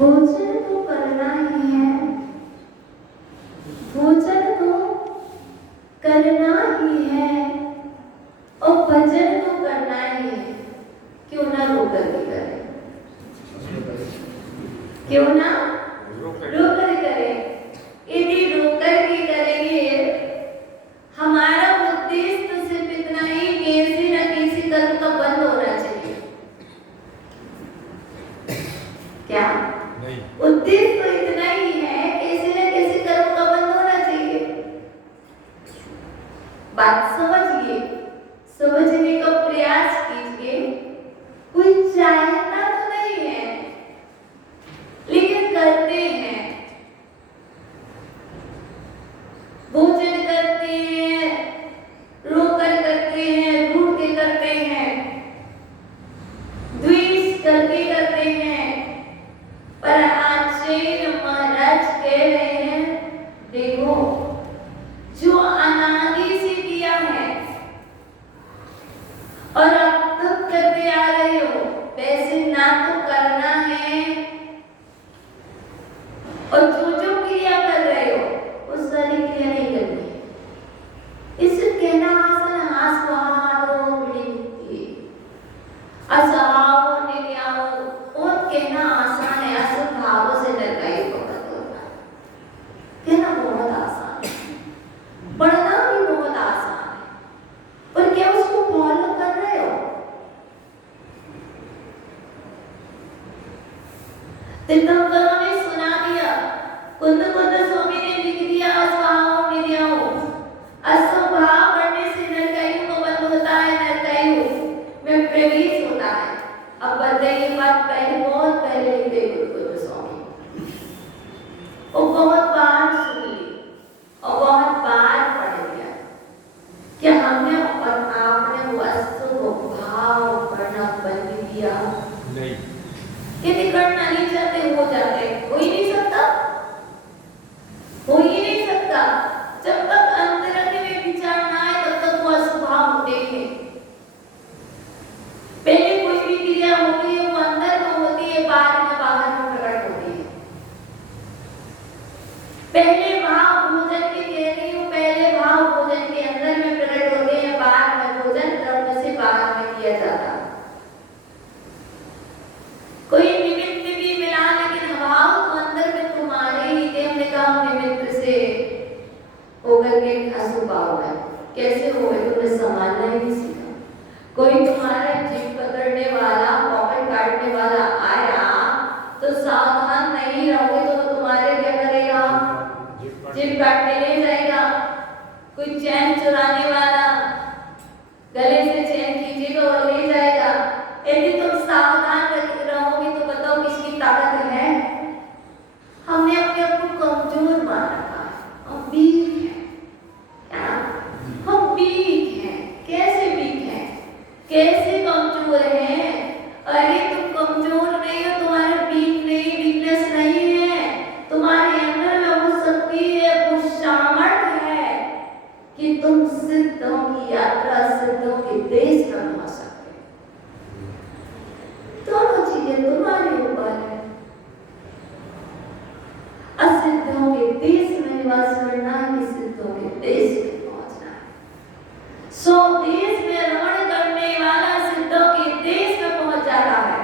भोजन तो करना ही है, भोजन तो करना ही है और भजन तो करना ही है। क्यों ना रो करके करें, क्यों ना रो कर करें। यदि रो करके करेंगे, हमारा उद्देश्य तो सिर्फ इतना ही, किसी न किसी कर्म का बंद होना चाहिए। क्या नहीं, उद्देश्य तो इतना ही है, किसी न किसी कर्म का बंद होना चाहिए। बात समझिए, समझने का प्रयास कीजिए। कोई चाहता तो नहीं है, लेकिन करते हैं। भोजन करते हैं, रोकर करते हैं, रूठ के करते हैं, द्वेष करके करते हैं। पर आचार्य महाराज कह रहे हैं, देखो जो अनादि से किया है और अब तक करते आ रहे हो, वैसे ना तो करना है, और जो जो क्रिया कर रहे हो उस सारी क्रिया नहीं करनी। इसे कहना आसान, हास वहां बड़ी असहाव निर्याव और कहना आसान है, असभाव से लड़काई पकड़ करना कहना बहुत आसान है, पढ़ना भी बहुत आसान है, पर क्या उसको फॉलो कर रहे हो? तीर्थंकरों ने सुना दिया, कुंद स्वामी ने लिख दिया, असभाव निर्याव। असभाव करने से नरकायु को बंद होता है, नरकायु में प्रवेश होता है। अब बताइए, बात पहले बहुत पहले लिखते कुंद स्वामी, वो बहुत बार सुन ली और बहुत बार पढ़ लिया। क्या हमने और आपने वस्तु को भाव करना बंद किया? नहीं। यदि करना नहीं चाहते, हो जाते, हो ही नहीं सकता, हो ही नहीं सकता। जब तक अंतरंग में विचार ना आए तब तक वो अस्वभाव होते हैं। पहले कोई भी क्रिया होती है वो अंदर में होती है, बाद में बाहर में प्रकट होती है। पहले भाव भोजन के कह रही हूँ, पहले भाव भोजन के अंदर में प्रकट होते हैं, बाद में भोजन ब्रह्म से बाहर में किया जाता है। कोई निमित्त भी मिला, लेकिन भाव तो अंदर में तुम्हारे ही थे। हमने कहा निमित्त से होकर के असुभाव है। कैसे हो गए? तुमने संभालना ही नहीं सीखा। कोई तुम्हारा जीभ पकड़ने वाला, पॉकेट काटने वाला आया तो सावधान नहीं रहोगे तो तुम्हारे क्या करेगा? जीभ काटने ले जाएगा। कोई चैन चुराने वाला गले से चैन खींचेगा और ले जाएगा। यदि तुम सावधान रहोगे तो बताओ किसकी ताकत है? हमने अपने आप को कमजोर मान रखा है, हम वीक हैं। क्या हम वीक हैं? कैसे वीक हैं? कैसे कमजोर हैं? अरे तुम कमजोर नहीं हो, तुम्हारा वीक नहीं, वीकनेस नहीं है, तुम्हारे अंदर में वो शक्ति है, वो सामर्थ्य है कि तुम सिद्धों की यात्रा, सिद्धों के देश में पहुंच सकते। दोनों चीजें तुम्हारे ऊपर है। असिद्धों के देश में निवास करना कि सिद्धों के देश में पहुंचना है। 100 देश में रमण करने वाला सिद्धों के देश में पहुंच जा रहा है।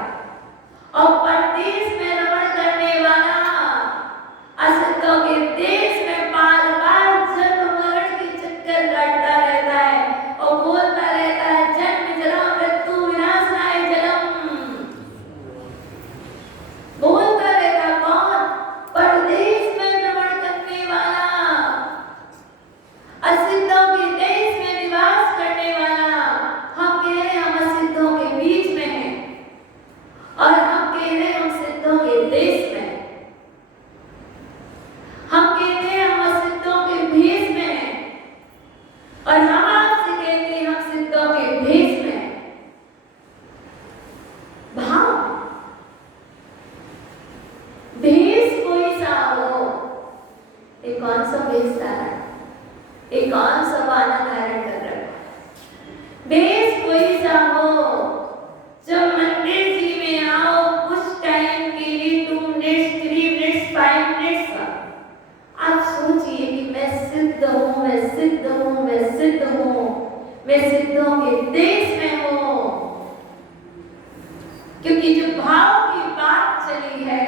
भाव की बात चली है,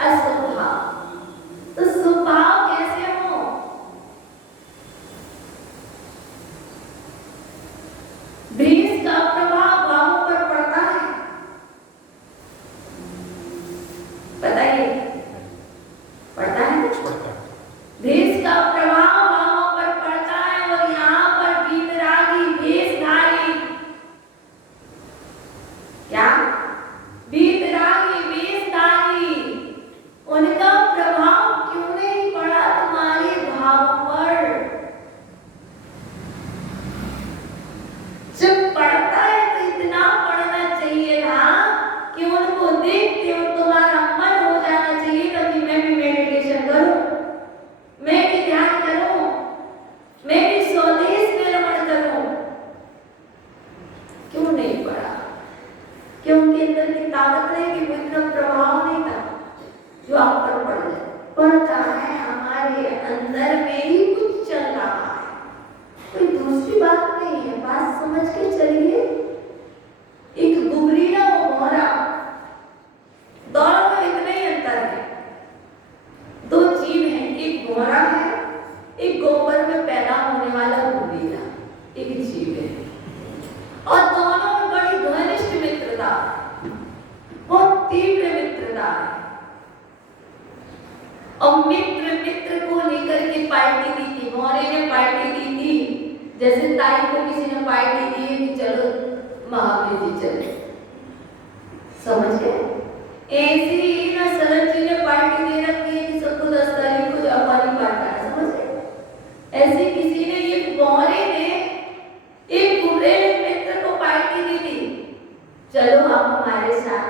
अशुभ भाव। तो शुभ भाव कैसे हो? भेष का प्रभाव भावों पर पड़ता है, बताइए, पड़ता है? भेष का प्रभाव भावों पर पड़ता है। और यहाँ पर वीतरागी वेशधारी, क्या वीतरागी वेशधारी, उनका प्रभाव क्यों नहीं पड़ा तुम्हारे भाव पर? जब पड़ता है तो इतना पड़ना चाहिए था कि उनको देखते हो तुम्हारा मन हो जाना चाहिए था कि मैं भी मेडिटेशन करूं, मैं भी ध्यान करूं, मैं भी स्वदेश में रमण करूं। क्यों नहीं पड़ा? क्योंकि अंदर की ताकत नहीं, कि इतना प्रभाव नहीं था जो आप पर पड़ जाए। पड़ता है हमारे अंदर में ही कुछ चल रहा है, कोई दूसरी बात नहीं है। बात समझ के चलिए। एक गुबरीला और भौरा, दोनों में इतना ही अंतर है। दो जीव हैं, एक भौरा है, एक गोबर में पैदा होने वाला गुबरीला, एक जीव है। और दोनों में बड़ी घनिष्ठ मित्रता, बहुत तीव्र मित्रता है। और मित्र को लेकर के पार्टी दी थी, भौरे ने पार्टी दी थी। जैसे ताई को किसी ने पार्टी दी है कि चलो महावीर जी चले, समझ गए? ऐसे ही ना सरल जी ने पार्टी दे रखी है कि सबको 10 तारीख को जापानी काटना है, समझ गए? ऐसे किसी ने, ये भौरे ने एक गुबरेले मित्र को पार्टी दी थी, चलो आप हमारे साथ,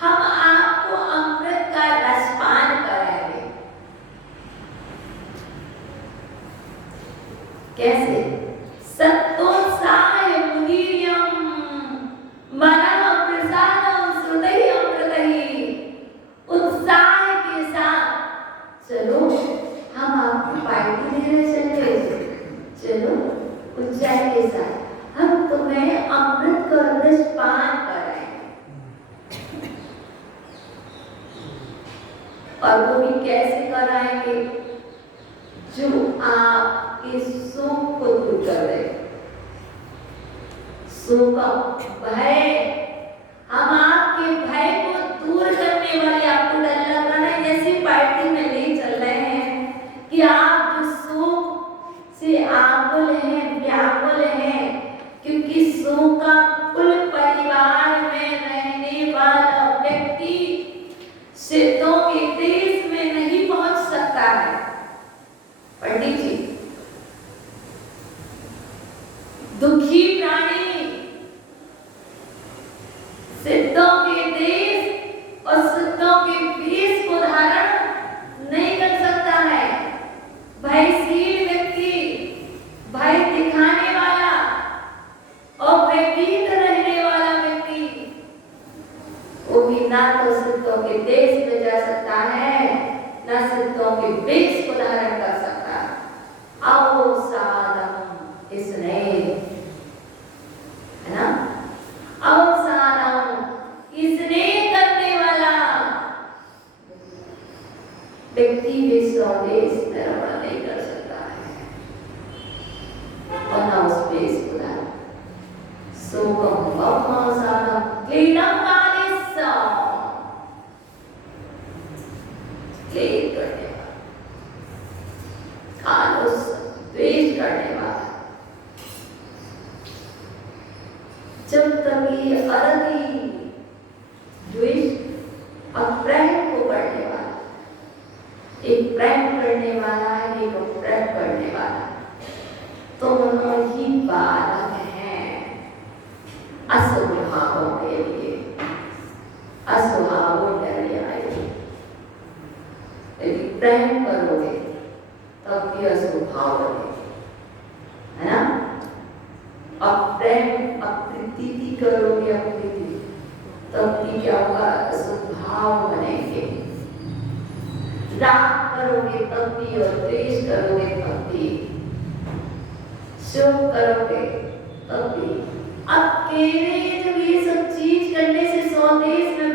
हम आपको अमृत का रसपान कराएंगे। कैसे? सत्तोत्साह मुनीर्यम मनः प्रसादम श्रुतहि अमृतहि, उत्साह के साथ चलो हम आपको पार्टी देने चले, चलो उत्साह के साथ हम तुम्हें अमृत का रस पान कराएंगे। और वो भी कैसे कराएंगे? जो आपके शोक को दूर कर दे। शोक, भय, हम आपके भय को दूर करने वाले, आपको डर लग रहा है, जैसी पार्टी में ले चल रहे हैं कि आप जो शोक से आकुल हैं, व्याकुल हैं, क्योंकि शोकाकुल परिवार में रहने वाला व्यक्ति सिद्धों के देश में नहीं पहुंच सकता है। पंडित जी, दुखी प्राणी सिद्धों के देश और सिद्धों के वेश को धारण नहीं कर सकता है। भयशील व्यक्ति, भय दिखाने वाला और भयभीत रहने वाला व्यक्ति, वो भी ना तो सिद्धों के देश में जा सकता है, ना सिद्धों के वेश को धारण कर सकता है। अवसादम, इसने, है ना, अवसादम, इसने करने वाला व्यक्ति भी स्वदेश में रमण नहीं कर सकता है, और ना उस वेश को धारण। सोकम अवसादम क्लीनम कालेस्सा, क्लीन करने वाला, कालुस द्वेष करने वाला। जब तक ये अरति द्वेष अप्रेम को करने वाला, एक प्रेम करने वाला है, एक अप्रेम करने वाला, दोनों ही बालक हैं अशुभ भावों के लिए, अशुभावों डरने वाले। यदि प्रेम करोगे तब भी अशुभ भाव बने, है ना? अप्रेम, अप्रीति करोगे, अप्रीति, तब भी क्या होगा? अशुभ भाव बनेंगे। राग करोगे तब भी, और द्वेष करोगे तब भी, शोक करोगे तब भी। अकेले जब ये सब चीज करने से स्वदेश में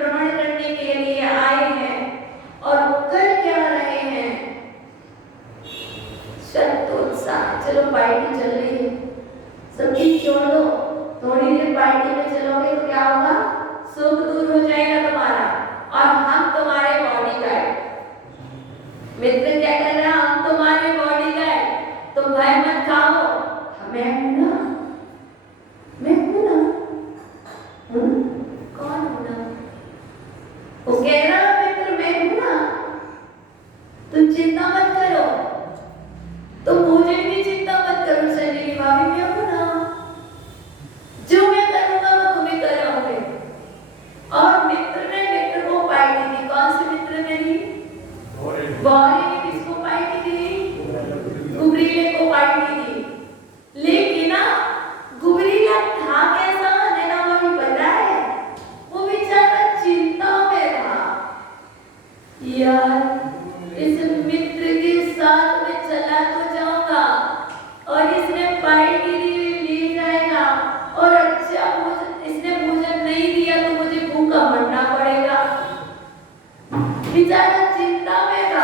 बेचारा चिंता में था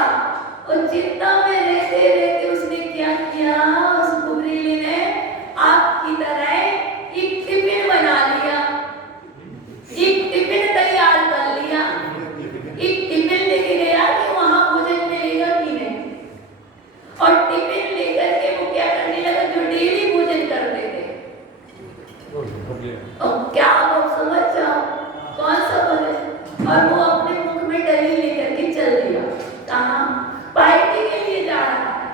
और चिंता में रहते रहते उसने क्या किया, उस कुबरीले ने आपकी तरह एक टिफिन बना लिया, एक टिफिन तैयार कर लिया, एक टिफिन लेके गया कि वहां भोजन मिलेगा कि नहीं। और टिफिन लेकर के वो क्या करने लगा, जो डेली भोजन करते थे। और क्या आप समझ जाओ कौन सा भोजन, और वो अपने मुख में डली लेकर के चल दिया। कहाँ? पार्टी के लिए जा रहा है।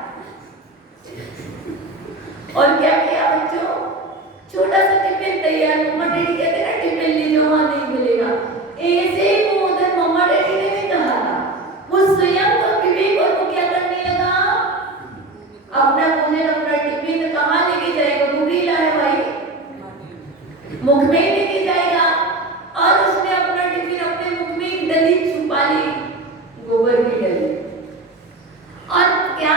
और क्या किया बच्चों, छोटा सा टिफिन तैयार, मम्मा डैडी कहते ना टिफिन ले जाओ वहां नहीं मिलेगा, ऐसे ही वो उधर मम्मा डैडी ने भी कहा था, वो स्वयं को विवेक और वो क्या करने लगा, अपना भोजन अपना टिफिन कहाँ लेके जाएगा, गुबरीला है भाई, मुख में ही लेके जाएगा। और उसने अपना टिफिन अपने मुख में एक डली छुपा ली, गोबर की डली, और क्या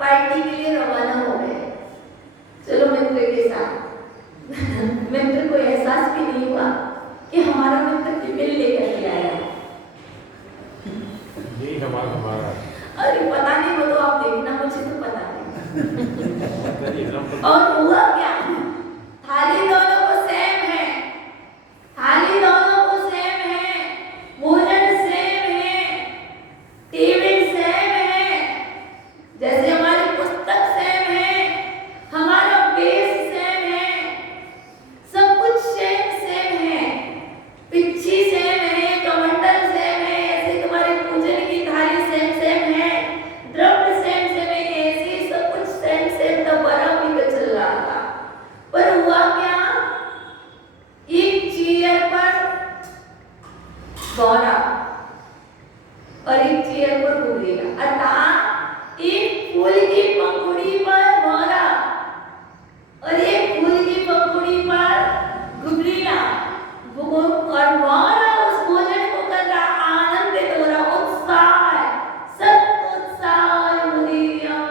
पार्टी के लिए रवाना हो गए। चलो मित्र के साथ मित्र को एहसास भी नहीं हुआ कि हमारा मित्र टिफिन लेकर के आया है। यही हमारा अरे पता नहीं, वो तो आप देखना, मुझे तो पता नहीं। और हुआ क्या, थाली दोनों को सेम है, थाली दोनों को सेम है, भोजन सेम है, टिफिन सेम है, जैसे हमारी पुस्तक सेम है, हमारा बेस सेम है, सब कुछ सेम सेम है, पिच्छी सेम है, कमंडल सेम है, ऐसे तुम्हारे पूजन की थाली सेम सेम है, द्रव्य सेम सेम है, ऐसे सब कुछ सेम सेम था, बराबरी का चल रहा था। पर हुआ क्या, एक चेयर पर गौरा और एक चेयर पर गुबरीला, अर्थात एक फूल की पंखुड़ी पर गौरा और एक फूल की पंखुड़ी पर गुबरीला। और गौरा उस भोजन को कर रहा, आनंदित हो रहा, उत्साह, सत उत्साह मुदीर्यम,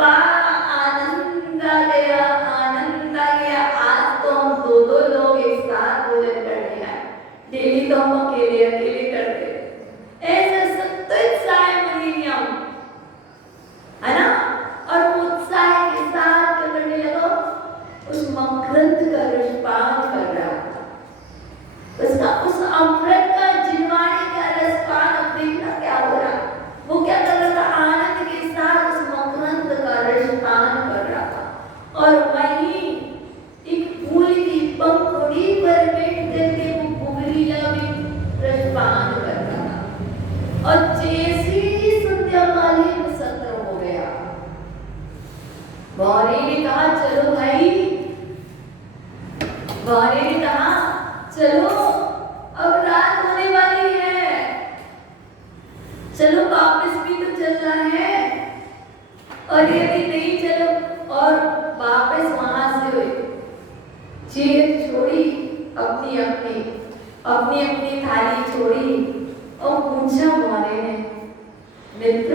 आनंद आ गया, आनंद आ गया। आज तो हम दो दो लोग एक साथ भोजन करने आए, डेली तो हम अकेले अकेले करते, ऐसे सत उत्साह मुदीर्यम, है ना। और वो उत्साह के साथ क्या करने लगा, उस मकरंद का रसपान कर रहा था, उसका उस अमृत का जिनवाणी का रसपान। अब देखना क्या हो रहा, वो क्या कर रहा था, आनंद के साथ उस मकरंद का रसपान कर रहा था। और वहीं एक फूल की पंखुड़ी पर बैठ करके वो गुबरीला भी रसपान कर रहा था। और जैसे ही संध्याकालीन सत्र हो गया, गौरी ने कहा चलो भाई, गौरी ने कहा चलो अब रात होने वाली है, चलो वापस भी तो चलना है, और यदि नहीं चलो, और वापस वहां से चेयर छोड़ी, अपनी अपनी अपनी अपनी थाली छोड़ी और पूछा गौरी ने, मित्र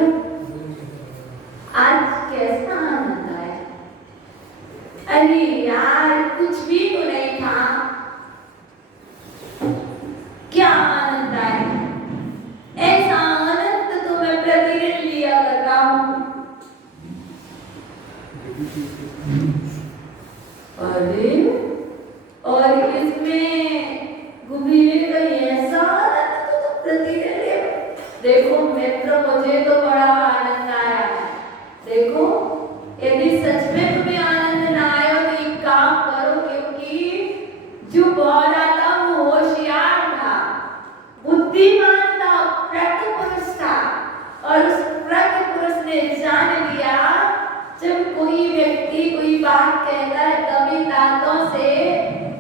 आज कैसा आनंद आया? अरे यार कुछ भी तो नहीं था, क्या आनंद आया? ऐसा आनंद तो मैं प्रतिदिन लिया करता हूं। अरे और इसमें गुबरीले का ऐसा आनंद तो प्रतिदिन लिया। देखो मित्र, मुझे तो बड़ा आनंद आया है। देखो यदि सच में तुम्हें आनंद ना आया तो एक काम करो, क्योंकि जो गौरा था वो होशियार था, बुद्धिमान था, प्रज्ञ पुरुष था, और उस प्रज्ञ पुरुष ने जान लिया जब कोई व्यक्ति कोई बात कहता है तभी दांतों से,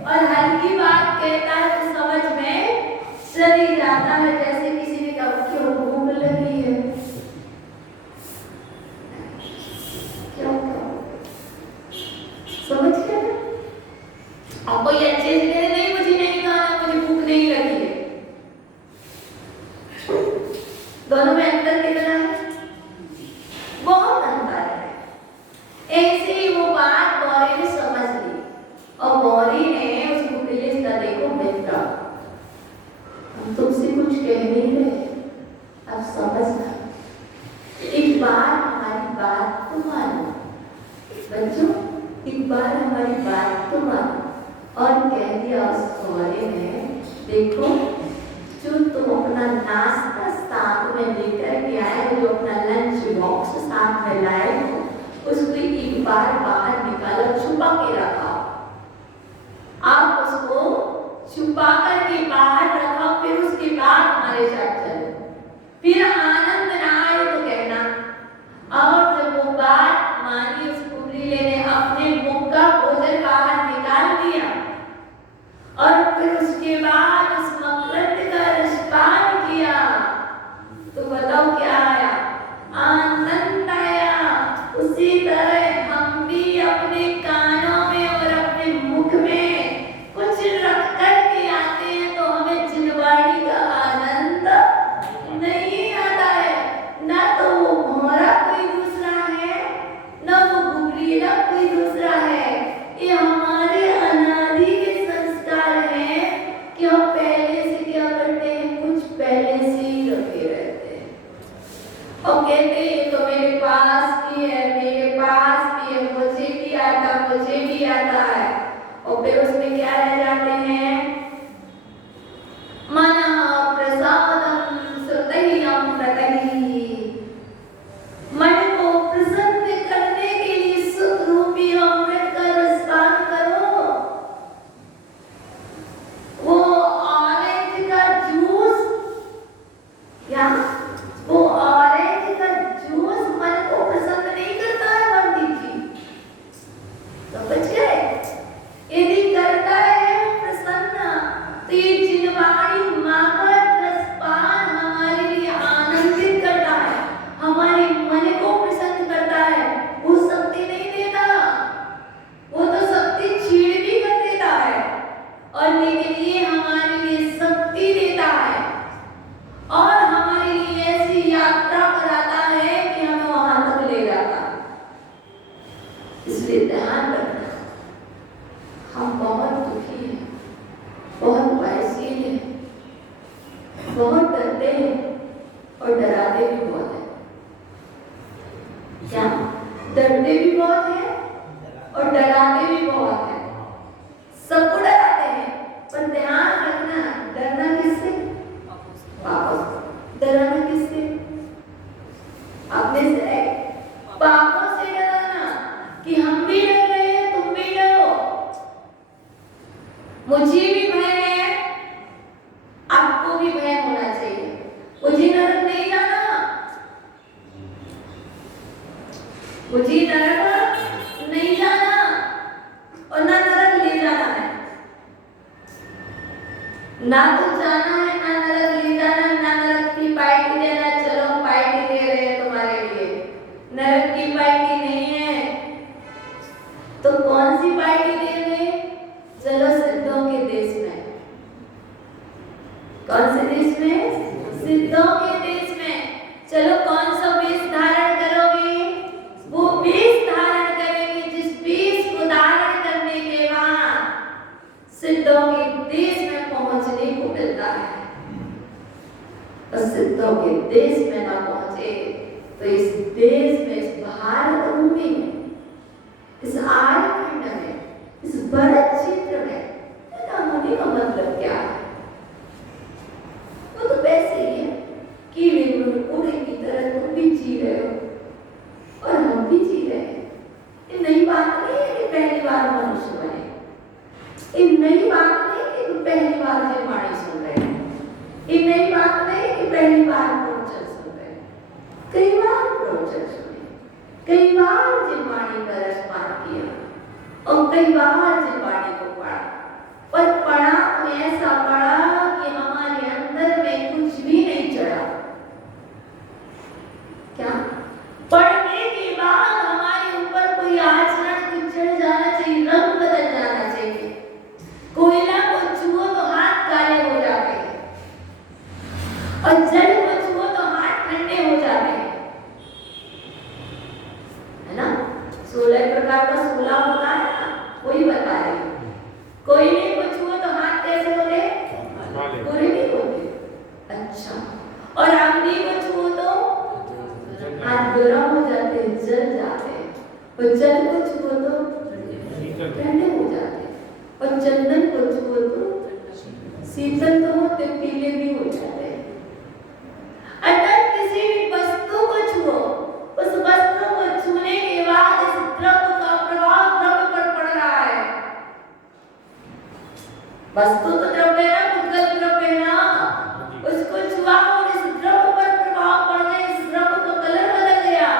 और हल्की बात कहता है तो समझ में चली जाता है। जैसे किसी ने कहा क्यों भूख लगी है, क्यों समझ गया? और कोई अच्छे से कहे नहीं मुझे नहीं खाना, मुझे भूख नहीं लगी है, दोनों में अंतर कितना है? बहुत अंतर है। ऐसे ही वो बात गौरी ने समझ ली, और गौरी ने उस गुबरीले से देखो मित्र, हम तुमसे कुछ कह देखो जो तुम अपना नाश्ता साथ में लेकर के आए हो, जो अपना लंच बॉक्स साथ में लाए हो, उसको एक बार बाहर निकालो, छुपा के रखा। आप उसको छुपा करके बाहर रखा, फिर उसके बाद हमारे साथ चलो। फिर आनंद ना आए तो कहना। और जब वो बात मानी, उस कुबरीले ने अपने मुख का भोजन बाहर निकाल दिया और फिर उसके बाद उस मकरंद का रसपान किया, तो बताओ क्या आया? आनंद आया। उसी तरह हम भी अपने कानों में और अपने मुख में कुछ रख कर के आते हैं, तो हमें जिनवाड़ी का आनंद नहीं आता है। ना तो वो मोहरा कोई दूसरा है, ना वो गुबरीला कोई दूसरा है। ये हमारे अनादि के संस्कार हैं कि हम पहले से क्या करते हैं, कुछ पहले से ही रखे रहते हैं और कहते हैं तो मेरे पास भी है, मेरे पास भी है, मुझे भी आता, मुझे भी आता है। और फिर उसमें क्या रह जाते हैं? मना प्रसादम सुतहि अमृतहि। मन को प्रसन्न करने के लिए सुख रूपी अमृत का रसपान करो। वो ऑरेंज का जूस, क्या वो ऑरेंज का जूस मन को प्रसन्न नहीं करता है पंडित जी? समझ गए? यदि करता है प्रसन्न, तो ये जिनवाड़ी माँ का रसपान हमारे लिए आनंदित करता है, हमारे मन को प्रसन्न करता है। वो शक्ति नहीं देता, वो तो शक्ति छीड़ भी कर देता है, और लेकिन ये हमारे लिए शक्ति देता है और हमारे लिए ऐसी यात्रा कराता है कि हमें वहां तक ले जाता है। इसलिए ध्यान रखना, हम बहुत दुखी हैं, बहुत वायसील हैं, बहुत डरते हैं और डराते भी बहुत हैं। क्या? डरते भी बहुत हैं और डराते भी बहुत हैं। सबको डराते हैं, पर ध्यान रखना, डरना किससे? पापों से। डराना किससे? अपने से, पापों से डराना कि हम भी डर रहे हैं, तुम भी डरो, मुझे भी भय है, आपको भी भय होना चाहिए। मुझे नरक नहीं जाना, मुझे नरक नहीं जाना और ना नरक ले जाना है। ना तो जाना है, ना नरक ले जाना, ना नरक की पार्टी देना। चलो पार्टी दे रहे हैं तुम्हारे लिए, नरक की पार्टी नहीं है तो कौन सी पार्टी दे रहे? चलो सिद्धों के देश में। कौन से देश में? सिद्धों के देश में। चलो कौन सा वेश धारण करोगे? वो वेश धारण करेंगे जिस वेश को धारण करने के बाद सिद्धों के देश में पहुंचने को मिलता है। और सिद्धों के देश में ना पहुंचे तो इस देश में, इस भारत भूमि में, इस आर्यखंड में, इस भरत क्षेत्र में होने का मतलब क्या है? वो तो वैसे ही है, कीड़े मकोड़े की तरह तुम भी जी रहे हो और हम भी जी रहे हैं। ये नई बात नहीं है कि पहली बार मनुष्य बने। ये नई बात नहीं कि तुम पहली बार निर्माणी सुन रहे हो। ये नई बात नहीं कि पहली बार प्रवचन सुन रहे हो। कई बार प्रवचन सुने, कई बार जिनवाणी का रसपान किया और कई बार जिनवाणी को पढ़ा, पर पढ़ा तो ऐसा पढ़ा कि हमारे अंदर में कुछ भी नहीं चढ़ा। क्या? पढ़ने के बाद हमारे ऊपर कोई आचरण कुछ चढ़ जाना चाहिए, रंग बदल जाना चाहिए। कोयला को छुओ तो हाथ काले हो जाते हैं और जल को छुओ तो हाथ ठंडे हो जाते हैं, है ना? 16 प्रकार का 16 होता है ना, वही बता रही हूँ। कोयले को छुओ तो हाथ कैसे होते? पूरे नहीं होते। अच्छा, और अग्नि को छुओ तो हाथ गरम हो जाते हैं, जल जाते हैं। और जल को छुओ तो ठंडे हो जाते हैं। और चंदन को छुओ तो शीतल तो होते, पीले भी हो जाते हैं। अर्थात किसी भी वस्तु को छुओ, उस वस्तु को छूने के बाद इस द्रव्य का प्रभाव द्रव्य पर पड़ रहा है। वस्तु तो द्रव्य है ना, भूतगल द्रव्य है ना, उसको छुआ और इस द्रव्य पर प्रभाव पड़ गया, इस द्रव्य का कलर बदल गया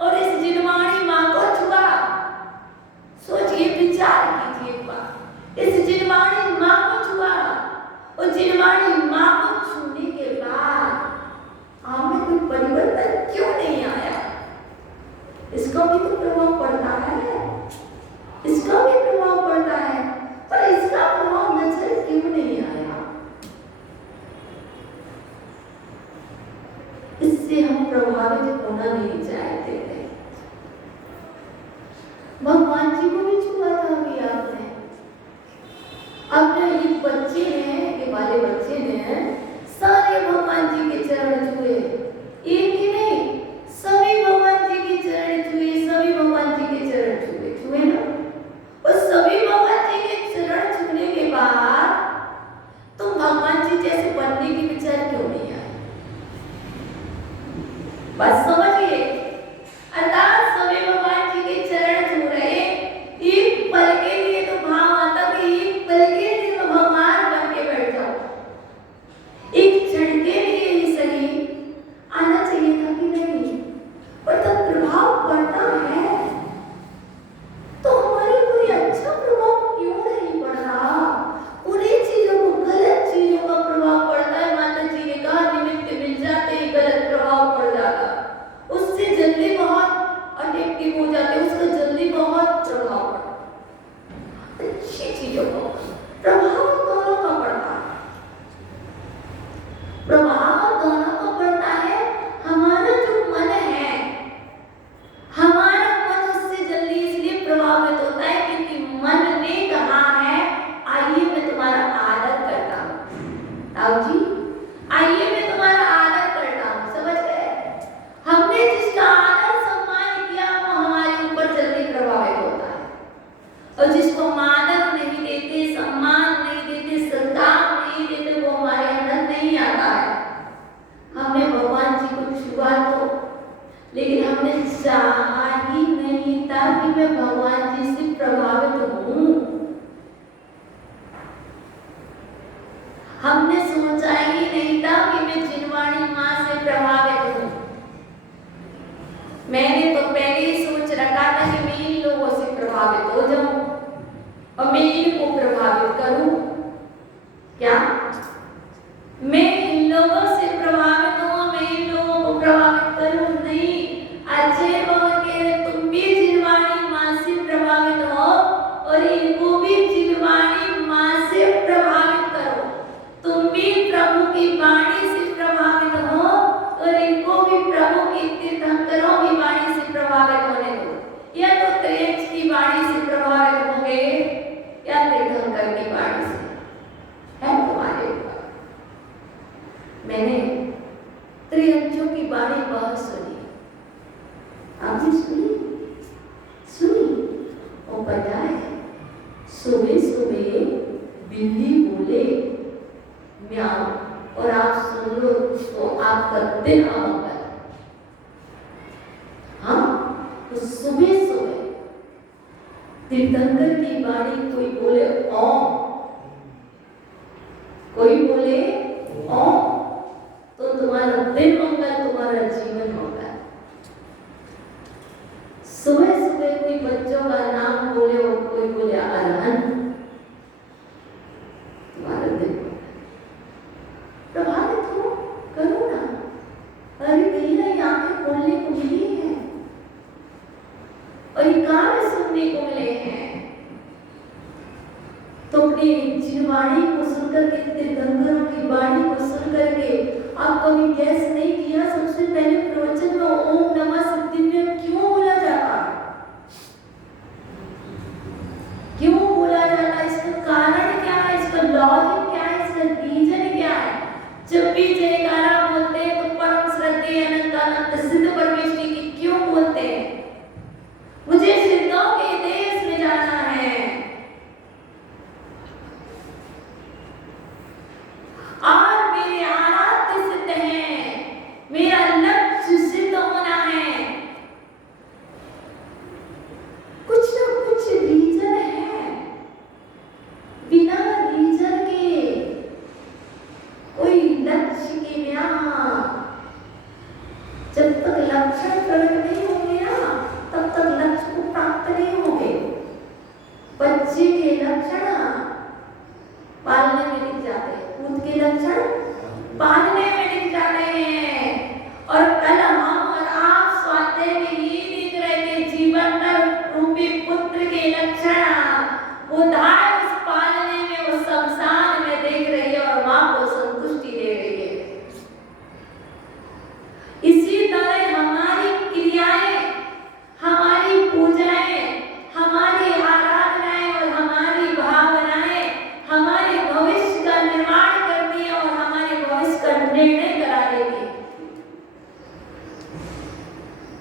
और इस जिनवाणी मां को छुआ। सोचिए, विचार कीजिए एक बार, इस जिनवाणी मां को छुआ और जिनवाणी मां को छूने के बाद आप में कोई परिवर्तन क्यों नहीं आया? इसका भी तो प्रभाव पड़ता है, इसका भी प्रभाव पड़ता है, पर इसका प्रभाव नजर क्यों नहीं आया? इससे हम प्रभावित होना नहीं चाहते थे। भगवान जी को भी छुआ था अभी आपने, अपने एक बच्चे ने, ये वाले बच्चे ने सारे भगवान जी के चरण छुए, एक ही नहीं, सभी भगवान जी के चरण छुए, सभी भगवान जी के चरण छुए ना। और सभी भगवान जी के चरण छूने के बाद तुम भगवान जी जैसे बनने की विचार क्यों नहीं आए? बस समझिए, अर्थात सभी भगवान जी के चरण छू रहे, एक पल के लिए तो भाव आता कि एक पल के लिए तो भगवान बन के बैठ जाओ, एक क्षण के लिए ही सही आना चाहिए था कि नहीं? पर तब प्रभाव पड़ता है तो हमारे कोई अच्छा प्रभाव क्यों नहीं पड़ रहा? उन्हीं चीजों को, गलत चीजों का प्रभाव पड़ता है। माता जी ने कहा, निमित्त मिल जाते ही गलत प्रभाव पड़ जाता, उससे जल्दी बहुत अट्रैक्टिव हो जाते, उसका जल्दी बहुत प्रभाव पड़ता। अच्छी चीजों को प्रभाव दोनों का पड़ता है, प्रभाव दोनों का पड़ता है। हमारा जो मन है, हमारा मन उससे जल्दी इसलिए प्रभावित होता है क्योंकि मन ने कहा है, आइए मैं तुम्हारा आदर करता हूँ। ताऊ जी, आइए मैं तुम्हारा आदर करता हूँ, समझ गए? हमने जिसका आदर सम्मान किया वो हमारे ऊपर जल्दी प्रभावित होता है, और जिसको हम आदर नहीं देते, सम्मान नहीं देते, सत्कार नहीं देते, वो हमारे अंदर नहीं आता है। हमने भगवान जी को छुआ तो, लेकिन हमने चाहा ही नहीं था कि मैं भगवान जी से प्रभावित हूं। हमने सोचा ही नहीं था कि मैं जिनवाणी मां से प्रभावित हूं। मैंने तो पहले ही सोच रखा था कि मैं इन लोगों से प्रभावित हो जाऊं और मैं इनको प्रभावित करूं। क्या मैं इन लोगों से प्रभावित हूं, मैं इन लोगों को प्रभावित करूं? नहीं। अजय बाबा कह रहे, तुम भी जिनवाणी मां से प्रभावित हो और इनको भी जिनवाणी मां से प्रभावित करो। तुम भी प्रभु की वाणी से प्रभावित हो और इनको भी प्रभु की तीर्थंकरों की वाणी से प्रभावित होने दो। या तो त्रियंच की वाणी से प्रभावित होंगे या तीर्थंकर की वाणी से, है तुम्हारे ऊपर। मैंने त्रियंचों की वाणी बहुत सुनी, आपने सुनी? और पता है, सुबह सुबह बिल्ली बोले म्याऊ और आप सुन लो तो आपका दिन अमंगल। हाँ, तो सुबह सुबह तीर्थंकर की वाणी, कोई बोले ओम, कोई बोले ओम, तो तुम्हारा दिन मंगल, तुम्हारा जीवन मंगल। सुबह सुबह कोई बच्चों का नाम बोले और कोई बोले अरहन, तुम्हारा दिन प्रभावित हो, करो ना। अरे भैया, ये आंखें खोलने को मिली है और ये कान सुनने को मिले हैं, तो अपनी जिनवाणी को सुनकर के, तीर्थंकरों की वाणी को सुनकर के आप कभी गैस नहीं किया सबसे पहले प्रवचन में ओम नमः सिद्धिव्य क्यों बोला जाता? क्यों बोला जाता? इसका कारण क्या है? इसका लॉजिक क्या है? इसका रीजन क्या है? जब भी जयकारा बोलते हैं तो परम श्रद्धेय अनंत सिद्ध परमेश्वरी की क्यों बोलते हैं? मुझे सिद्धों के देश में जाना है। पालने में दिख जाते हैं। और कल हम और आप स्वाध्याय में ये देख रहे थे, जीवन रूपी पुत्र के लक्षण वो धाय उस पालने में, उस संसार में देख रही है और माँ को संतुष्टि दे रही है। इसी तरह हमारी क्रियाएं, हमारी पूजाएं, हमारी आराधनाएं और हमारी भावनाएं हमारे भविष्य का निर्माण करती है और हमारे भविष्य का निर्णय करा देती है,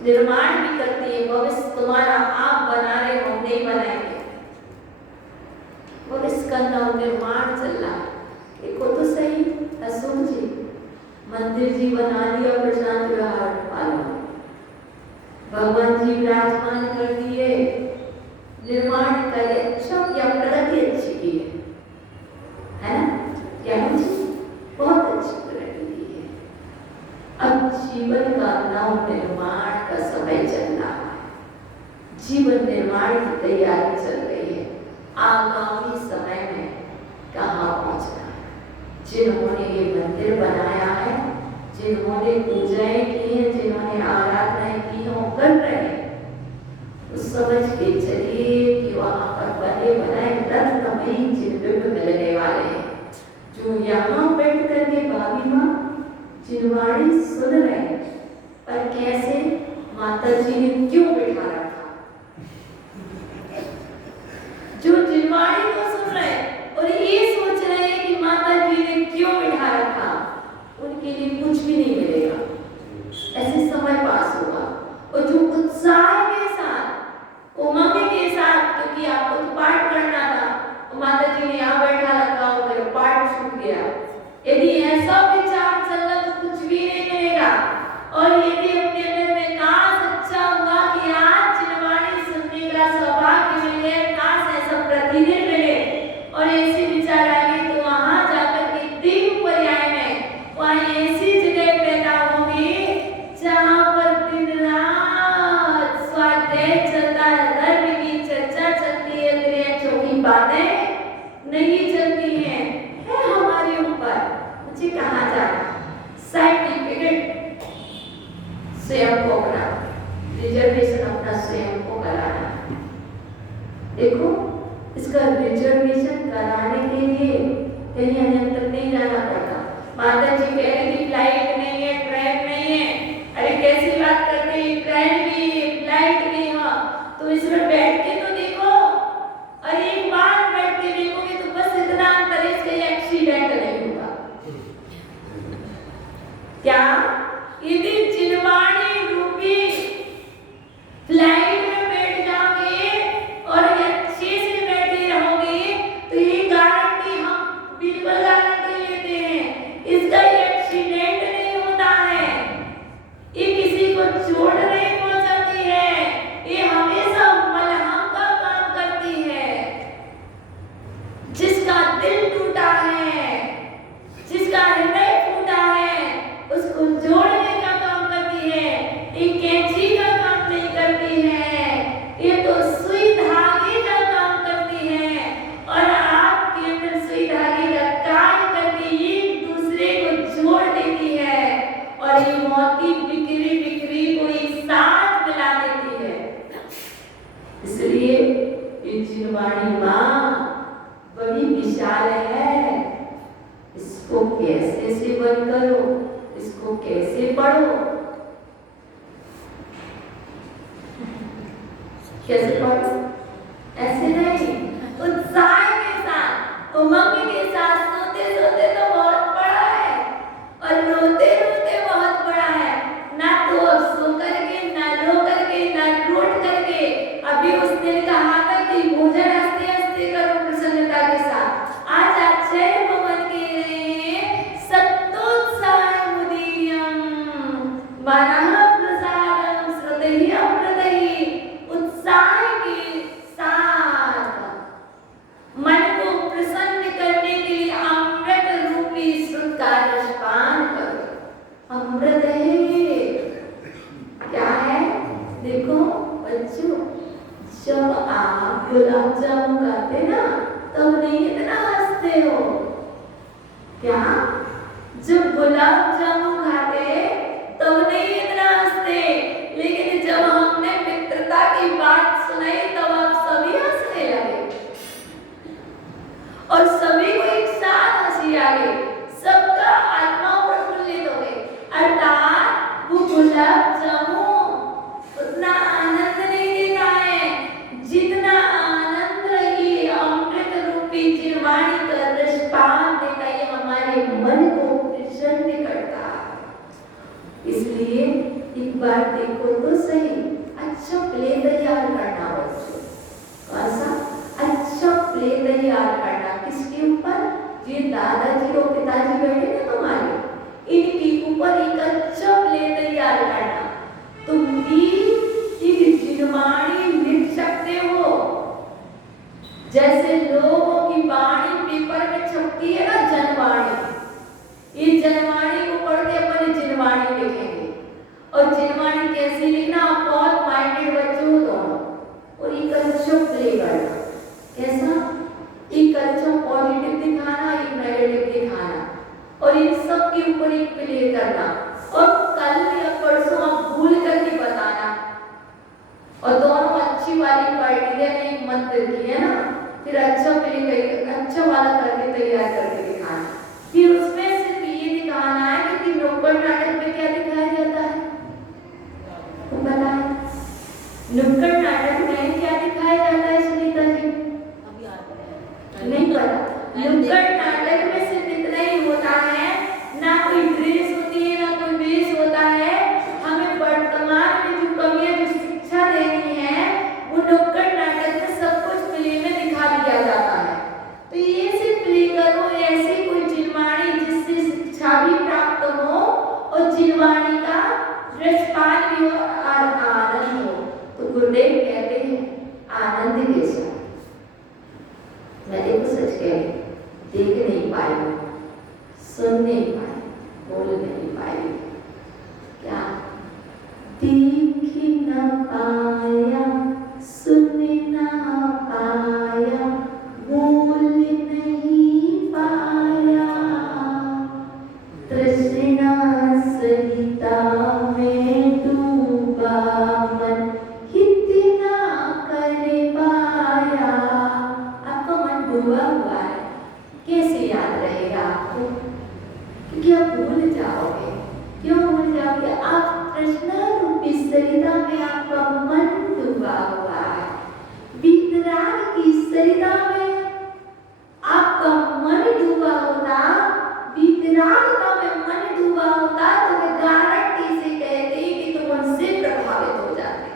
निर्माण भी करती है। भविष्य तुम्हारा आप बना रहे हो, नहीं बनाएंगे। भविष्य का निर्माण चल रहा है। देखो तो सही, अशोक जी मंदिर जी बना दिया, प्रशांत विहार वालों, भगवान जी विराजमान कर दिए, निर्माण करे, अच्छा क्या प्रगति अच्छी की है ना? क्या बहुत अच्छी प्रगति की है। अब जीवन का नव निर्माण का समय चल रहा है, जीवन निर्माण की तैयारी चल रही है। आगामी समय में कहाँ पहुंचना है? जिन्होंने ये मंदिर बनाया है, जिन्होंने पूजाएं की हैं, जिन्होंने आराधनाएं की हैं, वो कर रहे हैं, तो समझ के चलिए कि वहां पर बने बनाए रत्नमयी चिन्ह मिलने वाले हैं। जो यहाँ बैठ करके भाभी माँ जिनवाणी सुन रहे हैं, पर कैसे माता जी ने क्यों बिठा रखा? जो जिनवाणी को सुन रहे हैं और ये सोच रहे हैं कि माता जी ने क्यों बिठा रखा, उनके लिए कुछ भी नहीं मिलेगा, ऐसे समय पास होगा। और जो उत्साह के साथ, उमंग के साथ, क्योंकि आपको तो पाठ करना था, तो माता जी ने यहाँ बैठा रखा और मेरा पाठ छूट गया, यदि ऐसा विचार चलना तो कुछ भी नहीं मिलेगा। और यदि अपने अंदर में काश अच्छा हुआ कि आज जिनवाणी सुनने का सौभाग्य मिल गया, काश ऐसा प्रतिदिन मिले, और ऐसे विचार आए तो वहां जाकर के तीन पर्याय में वहां ऐसी जगह पैदा होंगी जहां पर दिन रात स्वाध्याय चलता है, धर्म की चर्चा चलती है, अंग्रेजों की बातें नहीं चलती हैं। है हमारे ऊपर मुझे कहाँ जाना, सर्टिफिकेट स्वयं को अपना, रिजर्वेशन अपना स्वयं को कराना। देखो इसका रिजर्वेशन कराने के लिए कहीं अन्यत्र नहीं जाना पड़ता। माता जी कह रही थी फ्लाइट नहीं है, ट्रेन नहीं है। अरे कैसी बात करते हैं, ट्रेन भी है, फ्लाइट भी है, तो इसमें बैठ के तो देखो, और एक बार बैठ के देखोगे तो बस इतना अंतर है, इसका एक्सीडेंट नहीं होगा। क्या यदि जिनवाणी रूपी फ्लाइट में बैठ जाओगे और अच्छे से बैठे रहोगे, तो ये गारंटी हम बिल्कुल गारंटी लेते हैं, इसका एक्सीडेंट नहीं होता है, ये किसी को चोट नहीं पहुंचाती है, ये हमेशा मलहम का काम करती है। जिसका दिल टूटा है, जिसका हृदय टूटा है, उसको जोड़ने का काम करती है, ये कैंची का काम नहीं करती है, ये तो सुई धागे का काम करती है। और आपके अंदर सुई धागे का कार्य करके एक दूसरे को जोड़ देती है और ये मोती बिखरी बिखरी को एक साथ मिला देती है। इसलिए ये जिनवाणी माँ बड़ी विशाल है, इसको कैसे सेवन करो, इसको कैसे पढ़ो, कैसे पढ़ो, ऐसे नहीं, उत्साह के साथ, उमंग के साथ। सोते सोते तो बहुत बड़ा है और रोते रोते बहुत बड़ा है, ना तो सो करके, ना रो करके, ना रोट करके। अभी उस दिन कहा था कि भोजन हंसते हंसते करो प्रसन्नता के साथ। आज अक्षय भवन के सत्तोत्साह मुदीर्यम मनः प्रसादम श्रुतिह्यम प्रदहि। उत्साह के साथ मन को प्रसन्न करने के लिए अमृत रूपी श्रुत का रसपान करो। अमृत है, क्या है? देखो बच्चों, जब आप गुलाब जामुन खाते ना, तब नहीं इतना हंसते हो, क्या जब गुलाब जामुन खाते तब नहीं इतना हंसते, लेकिन जब हमने मित्रता की बात सुनाई तब आप सभी हंसने लगे और सभी को एक साथ हंसी आ गई, सबका आत्मा प्रफुल्लित हो गई। अर्थात वो गुलाब जामुन उतना आनंद नहीं देता है जितना आनंद रही अमृत रूपी जिनवाणी का रसपान देता है, हमारे मन को प्रसन्न करता है। इसलिए एक बार देखो तो सही, अच्छा प्ले तैयार करना बच्चों, कौन सा अच्छा प्ले तैयार करना, किसके ऊपर? ये दादाजी और पिताजी बैठे ना तुम्हारे, इनके ऊपर एक अच्छा प्ले तैयार करना। तुम भी एक जिनवाणी लिख सकते हो, जैसे लोगों की वाणी पेपर में छपती है ना जनवाणी, ये जनवाणी को पढ़ के अपन जिनवाणी लिखेंगे। और जिनवाणी कैसी लिखना? आप बहुत माइंडेड बच्चों हो दोनों, और एक अच्छा प्ले करना। कैसा? एक अच्छा पॉजिटिव दिखाना, एक नेगेटिव दिखाना, और इन सब के ऊपर एक प्ले करना। और कल या परसों आप भूल करके बताना, और दोनों अच्छी वाली पार्टी ने एक मंत्र की है ना, फिर अच्छा प्ले अच्छा वाला करके तैयार करके दिखाना। फिर उसमें सिर्फ ये दिखाना है कि नुक्कड़ नाटक में क्या दिखाया जाता है, वो बताएं। नुक्कड़ नाटक में क्या दिखाया जाता है सुनीता जी? नहीं पता। नुक्कड़ नाटक में सिर्फ इतना ही होता है, ना कोई ड्रेस होती है ना कोई वेश होता है। हमें वर्तमान में जो कमियां जो शिक्षा देनी है वो नुक्कड़ नाटक में सब कुछ प्ले में दिखा दिया जाता है। तो ये सिर्फ प्ले करो, ऐसी कोई जिनवाणी जिससे शिक्षा भी प्राप्त हो और जिनवाणी का रसपान भी हो और आनंद हो। तो गुरुदेव कहते हैं आनंद के साथ, मैं देखो सच कह देख नहीं पाई, सुन नहीं पाई, बोल नहीं पाई, क्या देख न पाया, सुन न पाया, बोल नहीं पाया, तृष्णा सरिता में डूबा मन कितना कर पाया। आपका मन डूबा हुआ है, कैसे याद रहेगा आपको? क्योंकि आप भूल जाओगे। क्यों भूल जाओगे? आप तृष्णा रूपी सरिता में आपका मन डूबा हुआ है। वितराग की सरिता में आपका मन डूबा होता, वितरागता में मन डूबा होता, तो मैं गारंटी से कहती कि तुम उनसे प्रभावित हो जाते।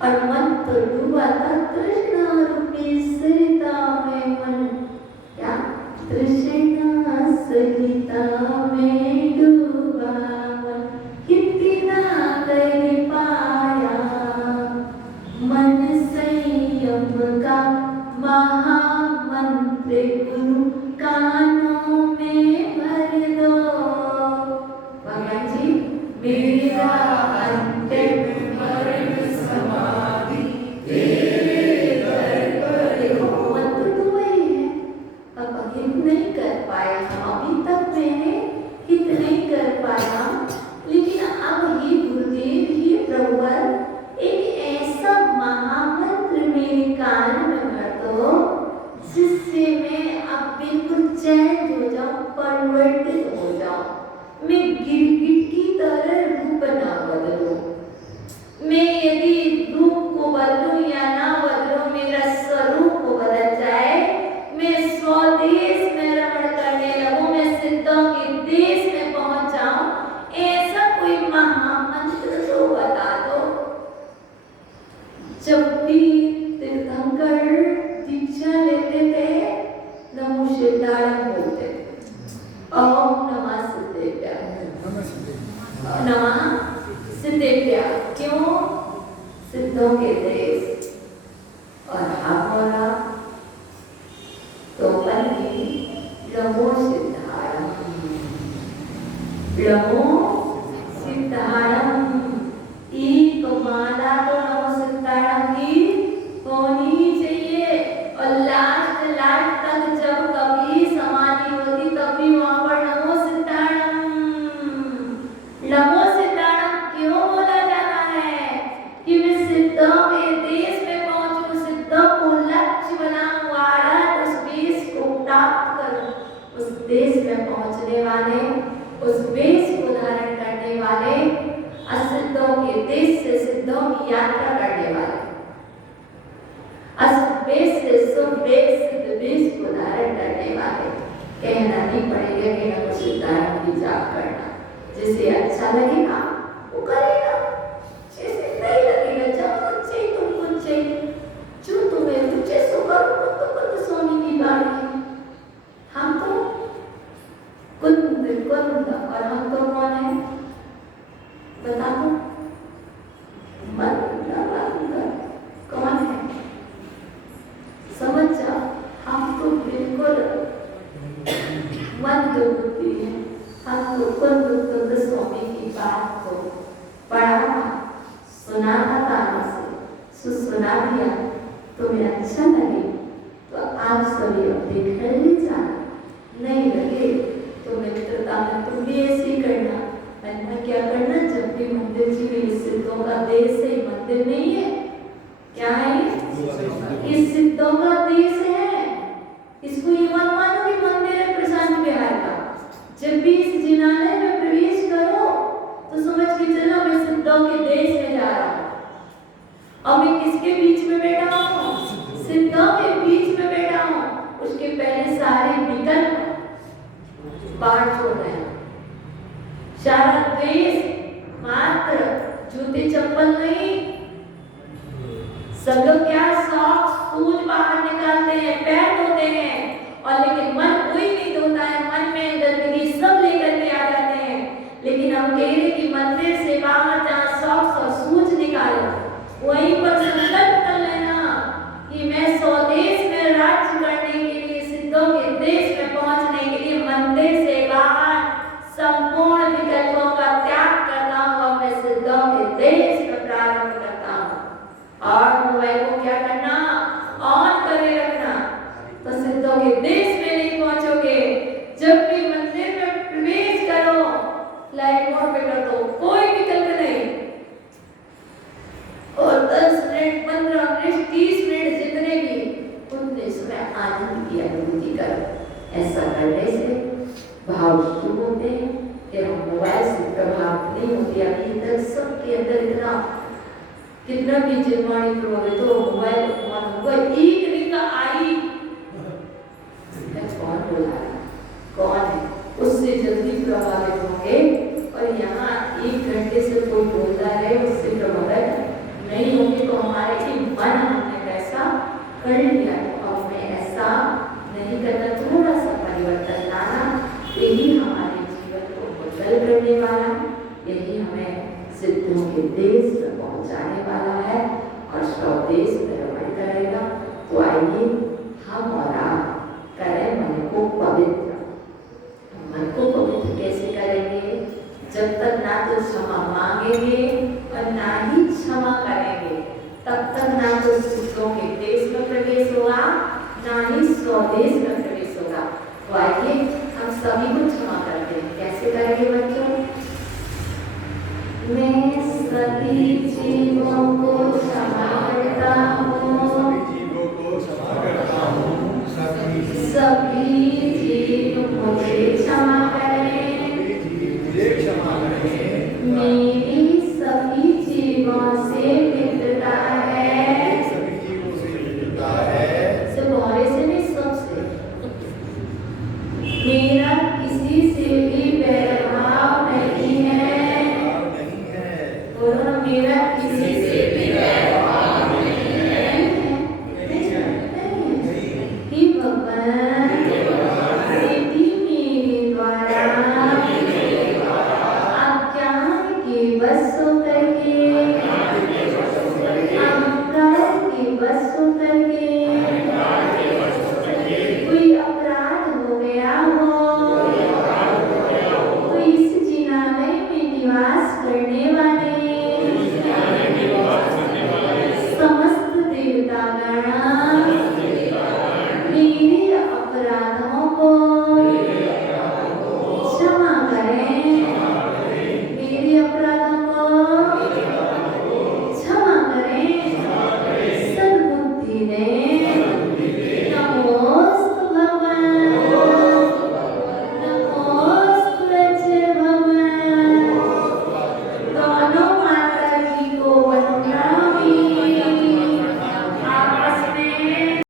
और मन तो डूबा था तृष्णा रूपी सरिता में, मन क्या तृष्णा सरिता में डूबा मन कितना कर पाया। मन संयम का महामंत्र गुरु कानों में भर दो। भगवान जी मेरा अंतिम मरण समाधि तेरे दर पर। देखो मन तो डूबा ही है, अब हित नहीं कर पाया हम, अभी तक मैंने हित नहीं कर पाया, लेकिन अब ही गुरुदेव ही प्रभुवर एक ऐसा महामंत्र मेरे कान में भर दो जिससे मैं अब बिल्कुल चैन हो जाऊं, परिवर्तित हो जाऊं। मैं गिरगिट की तरह रूप ना बदलूं। मैं यदि रूप को बदलूं या ना बदलूं, मेरा स्वरूप को बदल जाए। मैं स्वदेश में रमण करने लगूं, मैं सिद्धों के देश में पहुंच जाऊं। ऐसा कोई महामंत्र तो बता दो। जब भी तीर्थंकर दीक्षा लेते थे नमो सिद्धार्थ बोलते थे, ओम नमः सिद्धेभ्यः, नमः सिद्धेभ्यः। क्यों? सिद्धों के देश। और हमारा तो बनी नमो सिद्धार्थ, नमो सिद्धार्थ। एक माला तो नमो सिद्धार्थ की होनी ही चाहिए। और लास्ट तक जब कभी समाधि होती तब भी वहां पर नमो देश में पहुंचने वाले, उस वेश को धारण करने वाले, असिद्धों के देश से सिद्धों की यात्रा करने वाले, असुभ वेश से शुभ वेश, सिद्ध वेश को धारण करने वाले। कहना नहीं पड़ेगा कि ना कुछ उदाहरण की जाप करना, जिसे अच्छा लगेगा वो करेगा, जैसे नहीं लगेगा जब कुछ चाहिए तुम कुछ चाहिए, जो तुम्हें रुचे सो करो, तो स्वामी की बाणी है। हम तो कुंद और हम तो कौन है बता दो, कौन है समझ जाओ। हम तो बिल्कुल मंद बुद्धि है, हम तो कुंद स्वामी की बात को पढ़ा सुना था, सुना दिया, तुम्हें अच्छा लगे तो आप सभी अपने घर ले जाना, नहीं लगे तो मित्रता में तुम भी ऐसे ही करना। अन्य क्या करना, जब भी मंदिर जी में सिद्धों का देश है, मंदिर नहीं है, क्या है ये सिद्धों का देश है। इसको ये मत मानो कि मंदिर है प्रशांत विहार का। जब भी इस जिनालय में प्रवेश करो तो समझ के चलो मैं सिद्धों के देश में जा रहा हूँ। और मैं किसके बीच में बैठा हूँ, सिद्धों के बीच में बैठा हूँ। उसके पहले सारे विकल्प बाहर छोड़ रहे हैं, सारा देश मात्र जूते चप्पल नहीं, सब लोग क्या शौक सूझ बाहर निकालते हैं, पैर धोते हैं, और लेकिन मन कोई नहीं धोता है। मन में गंदगी सब लेकर के आ जाते हैं। लेकिन हम कह रहे कि मंदिर से बाहर जहाँ शौक और सूझ निकालो, वहीं पर संकल्प कर लेना कि मैं स्वदेश में राज्य करने के लिए, सिद्धों के देश में पहुंचने के लिए मंदिर से बाहर संपूर्ण विकल्पों का त्याग करता हूँ और मैं सिद्धों के देश में प्रारंभ करता हूँ। और मोबाइल को क्या करना, ऑन करे रखना, तो सिद्धों के देश में नहीं पहुंचोगे। जब भी मंदिर में प्रवेश करो, लाइट मोड पे कर दो, कोई विकल्प नहीं। और 10 मिनट, 15 मिनट, 30 मिनट जितने भी, उतने समय आनंद की अनुभूति करो। ऐसा करने से भाव शुरू होते हैं, एवं मोबाइल से प्रभावित नहीं होती। अभी तक सबके अंदर इतना कितना भी जिनवाणी प्रभावित हो, मोबाइल एक रिंग आई, कौन बोला है, कौन है, उससे जल्दी प्रभावित होंगे। और यहाँ 1 घंटे से कोई बोलता है, उससे प्रभावित नहीं होंगे। तो हमारे मन हमने कैसा कर लिया, और हमें ऐसा नहीं करना, थोड़ा सा परिवर्तन लाना, यही हमारे जीवन को बदल करने वाला, यही हमें सिद्धों के देश में पहुंचाने वाला है और स्वदेश भ्रमण करेगा। तो आइए हम और आप करें मन को पवित्र। मन को पवित्र कैसे करेंगे, जब तक ना तो क्षमा मांगेंगे और ना ही क्षमा करेंगे, तब तक ना तो सिद्धों के देश में प्रवेश होगा, ना ही स्वदेश में प्रवेश होगा। तो आइए हम सभी को क्षमा करते हैं। कैसे करेंगे बच्चों, मैं सभी जीवों को क्षमा करता हूँ, सभी जीव मुझे क्षमा करें, मेरी सभी जीवों से मित्रता है, सिर्फ से नहीं, सबसे। मेरा किसी से भी वैरभाव नहीं है, मेरा किसी से भी वैरभाव नहीं है। हे भगवान, यदि मेरे द्वारा अज्ञान के वश होकर के, अहंकार के वश होकर के कोई अपराध हो गया हो, तो इस जिनालय में निवास करने वाले समस्त देवतागण